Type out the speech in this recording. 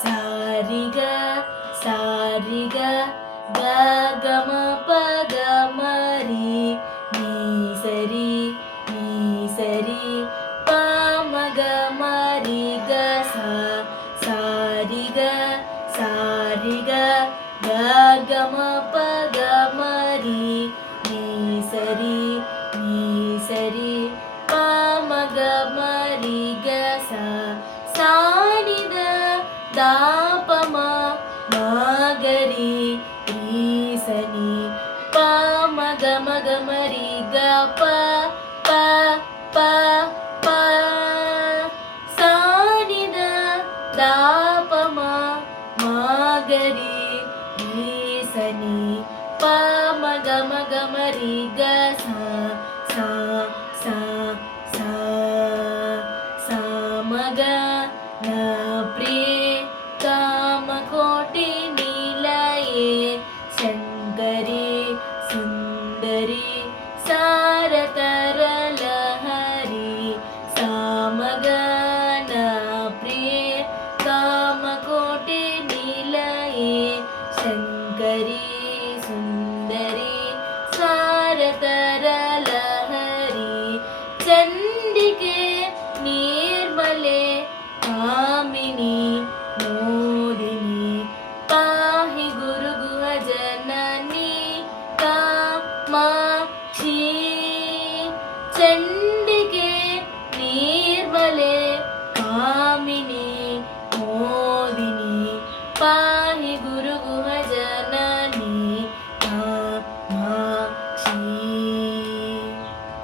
ಸಾರಿಗ ಸಾರಿಗ ಗ ಗಮ ಪದ ಮರಿ ನೀ ಸರಿ ಪ ಮಗ ಮರಿ ಗ ಸಾರಿಗ ಸಾರಿಗ ಗ ಗಮ ಪದ ಮರಿ ನೀ ಸರಿ ಪ ಮಗ ಮರಿ ಗ ಸಾನಿದ ದಾಪ ಮಗರಿ ಸನಿ ಪ ಮಗ ಮಗ ಮರಿ ಗ ಪ ಸಾನಿದ ದಾಪ ಮಗರಿ ಸನಿ ಪ ಮಗ ಮಗ ಮರಿ ಗ ಸಾ